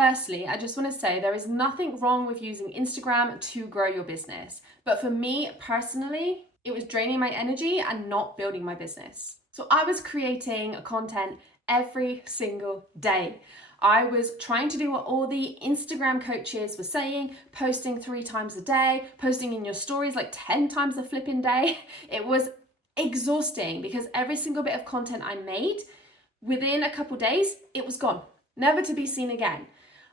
Firstly, I just want to say there is nothing wrong with using Instagram to grow your business. But for me personally, it was draining my energy and not building my business. So I was creating content every single day. I was trying to do what all the Instagram coaches were saying, posting 3 times a day, posting in your stories like 10 times a flipping day. It was exhausting because every single bit of content I made, within a couple days, it was gone, never to be seen again.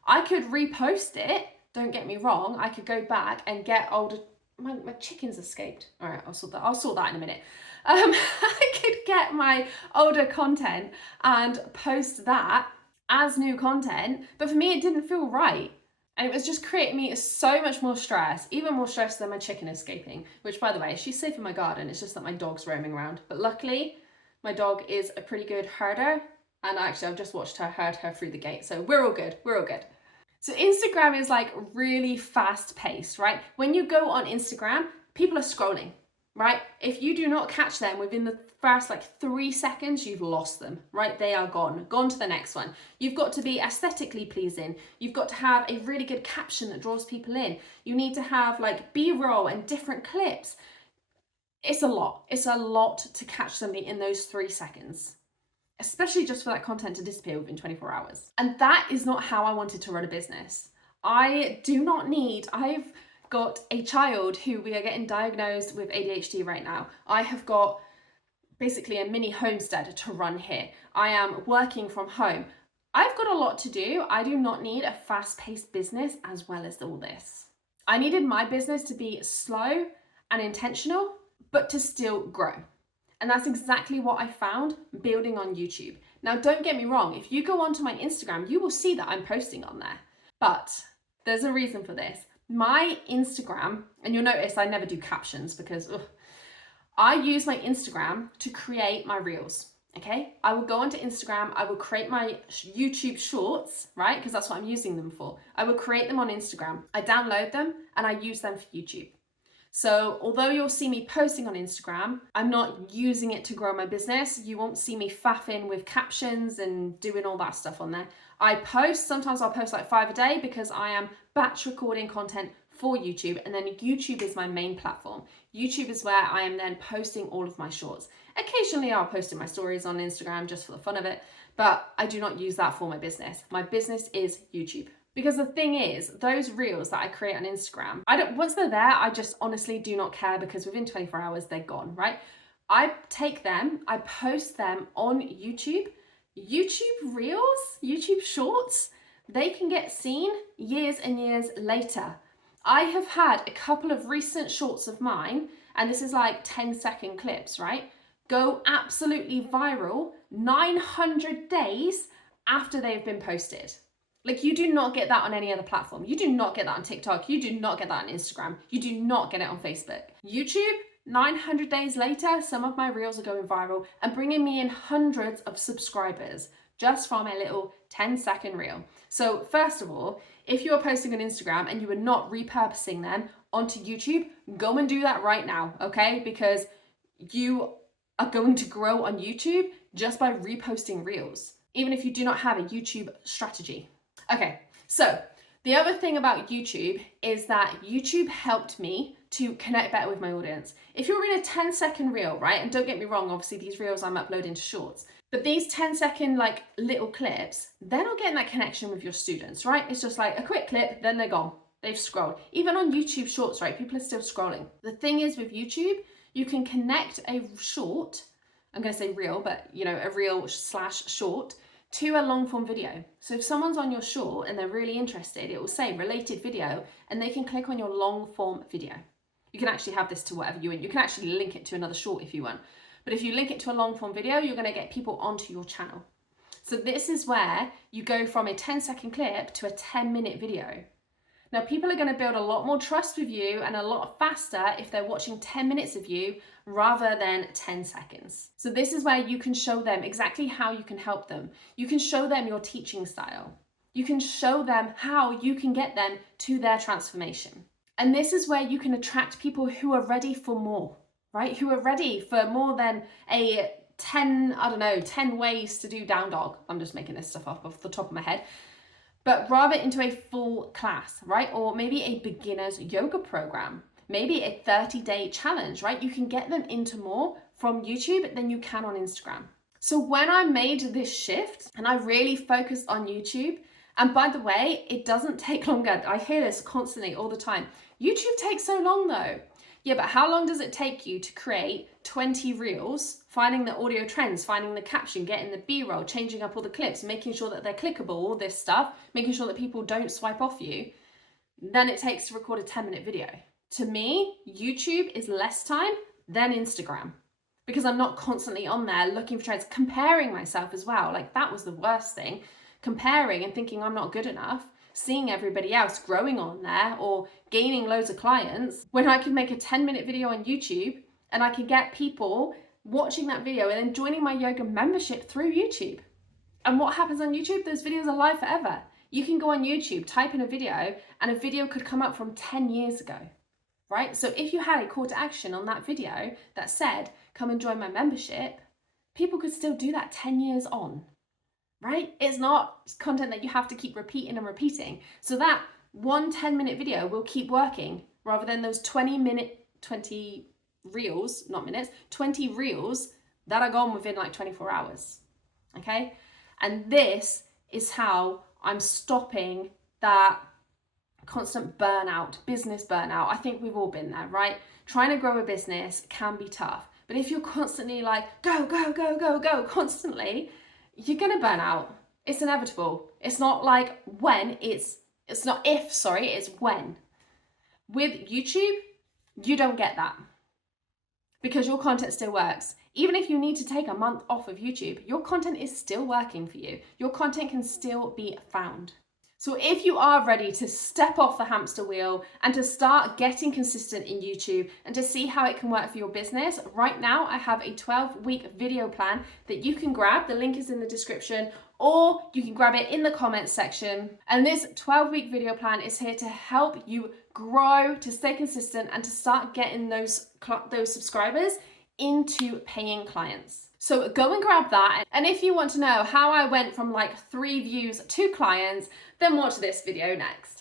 I could repost it, don't get me wrong, I could go back and get older. My chickens escaped. All right, I'll sort that in a minute. I could get my older content and post that as new content, but for me it didn't feel right. And it was just creating me so much more stress, even more stress than my chicken escaping, which by the way, she's safe in my garden. It's just that my dog's roaming around. But luckily, my dog is a pretty good herder. And actually, I've just watched her herd her through the gate. So we're all good, we're all good. So Instagram is like really fast paced, right? When you go on Instagram, people are scrolling, right? If you do not catch them within the first 3 seconds, you've lost them, right? They are gone to the next one. You've got to be aesthetically pleasing. You've got to have a really good caption that draws people in. You need to have B-roll and different clips. It's a lot to catch somebody in those 3 seconds, especially just for that content to disappear within 24 hours. And that is not how I wanted to run a business. I've got a child who we are getting diagnosed with ADHD right now. I have got basically a mini homestead to run here. I am working from home. I've got a lot to do. I do not need a fast-paced business as well as all this. I needed my business to be slow and intentional, but to still grow. And that's exactly what I found building on YouTube. Now, don't get me wrong. If you go onto my Instagram, you will see that I'm posting on there. But there's a reason for this. My Instagram, and you'll notice I never do captions because I use my Instagram to create my reels, okay? I will go onto Instagram, I will create my YouTube shorts, right? Because that's what I'm using them for. I will create them on Instagram. I download them and I use them for YouTube. So although you'll see me posting on Instagram, I'm not using it to grow my business. You won't see me faffing with captions and doing all that stuff on there. I post, sometimes I'll post 5 a day because I am batch recording content for YouTube, and then YouTube is my main platform. YouTube is where I am then posting all of my shorts. Occasionally I'll post in my stories on Instagram just for the fun of it, but I do not use that for my business. My business is YouTube. Because the thing is, those reels that I create on Instagram, once they're there, I just honestly do not care because within 24 hours, they're gone, right? I take them, I post them on YouTube. YouTube reels, YouTube shorts, they can get seen years and years later. I have had a couple of recent shorts of mine, and this is 10-second clips, right? Go absolutely viral 900 days after they've been posted. You do not get that on any other platform. You do not get that on TikTok. You do not get that on Instagram. You do not get it on Facebook. YouTube, 900 days later, some of my reels are going viral and bringing me in hundreds of subscribers just from a little 10-second reel. So first of all, if you're posting on Instagram and you are not repurposing them onto YouTube, go and do that right now, okay? Because you are going to grow on YouTube just by reposting reels, even if you do not have a YouTube strategy. Okay, so the other thing about YouTube is that YouTube helped me to connect better with my audience. If you're in a 10-second reel, right, and don't get me wrong, obviously these reels I'm uploading to shorts, but these 10-second little clips, they're not getting that connection with your students, right? It's just a quick clip, then they're gone. They've scrolled. Even on YouTube shorts, right, people are still scrolling. The thing is with YouTube, you can connect a short, I'm going to say reel, but a reel/short, to a long form video. So if someone's on your short and they're really interested, it will say related video and they can click on your long form video. You can actually have this to whatever you want. You can actually link it to another short if you want. But if you link it to a long form video, you're going to get people onto your channel. So this is where you go from a 10-second clip to a 10-minute video. Now people are going to build a lot more trust with you and a lot faster if they're watching 10 minutes of you rather than 10 seconds. So this is where you can show them exactly how you can help them. You can show them your teaching style. You can show them how you can get them to their transformation. And this is where you can attract people who are ready for more, right? Who are ready for more than a 10 ways to do down dog. I'm just making this stuff up off the top of my head. but rather into a full class, right? Or maybe a beginner's yoga program, maybe a 30-day challenge, right? You can get them into more from YouTube than you can on Instagram. So when I made this shift and I really focused on YouTube, and by the way, it doesn't take longer. I hear this constantly all the time. YouTube takes so long though. Yeah, but how long does it take you to create 20 reels, finding the audio trends, finding the caption, getting the B-roll, changing up all the clips, making sure that they're clickable, all this stuff, making sure that people don't swipe off you, than it takes to record a 10-minute video. To me, YouTube is less time than Instagram, because I'm not constantly on there looking for trends, comparing myself as well. Like, that was the worst thing, comparing and thinking I'm not good enough, seeing everybody else growing on there or gaining loads of clients, when I could make a 10-minute video on YouTube and I could get people watching that video and then joining my yoga membership through YouTube. And what happens on YouTube? Those videos are live forever. You can go on YouTube, type in a video, and a video could come up from 10 years ago, right? So if you had a call to action on that video that said, come and join my membership, people could still do that 10 years on, right? It's not content that you have to keep repeating and repeating. So that one 10-minute video will keep working rather than those 20 reels, not minutes, 20 reels that are gone within like 24 hours, okay? And this is how I'm stopping that constant burnout, business burnout. I think we've all been there, right? Trying to grow a business can be tough. But if you're constantly like, go, go, go, go, go, constantly, you're gonna burn out. It's inevitable. It's not like when, it's not if, sorry, it's when. With YouTube, you don't get that because your content still works. Even if you need to take a month off of YouTube, your content is still working for you. Your content can still be found. So if you are ready to step off the hamster wheel and to start getting consistent in YouTube and to see how it can work for your business, right now I have a 12-week video plan that you can grab. The link is in the description, or you can grab it in the comments section. And this 12-week video plan is here to help you grow, to stay consistent, and to start getting those subscribers into paying clients. So go and grab that. And if you want to know how I went from like 3 views to clients, then watch this video next.